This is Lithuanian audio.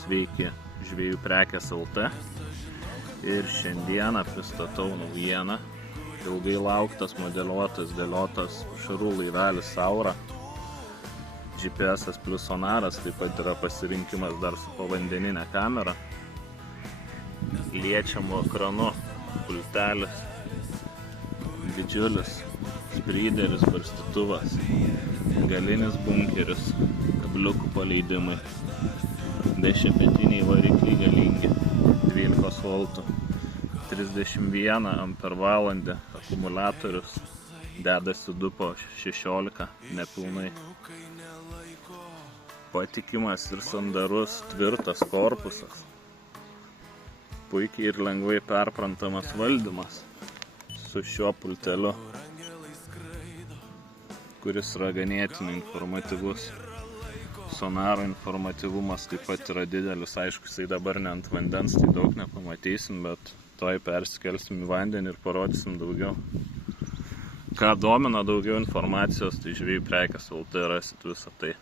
Sveiki, Žvejų prekės LT. Ir šiandieną pristatau naujieną. Ilgai lauktas, modeliuotas, dėliotas pašarų laivelis Saura. GPS plus sonaras, taip pat yra pasirinkimas dar su povandeninė kamera. Liečiamu ekranu, pultelis, didžiulis spryderis, barstytuvas, galinis bunkeris, kabliukų paleidimai, dešimtmetiniai varikliai galingi, 12 voltų, 31 ampervalandę akumuliatorius, dedasi 2 po 16, nepilnai. Patikimas ir sandarus tvirtas korpusas, puikiai ir lengvai perprantamas valdymas su šiuo pulteliu, kuris yra ganėtinai informatyvus. Sonaro informatyvumas taip pat yra didelis, aišku, jisai dabar ne ant vandens, tai daug nepamatysim, bet toj persikelsim į vandenį ir parodysim daugiau. Ką domina daugiau informacijos, tai Žvejų prekės LT rasit visą tai.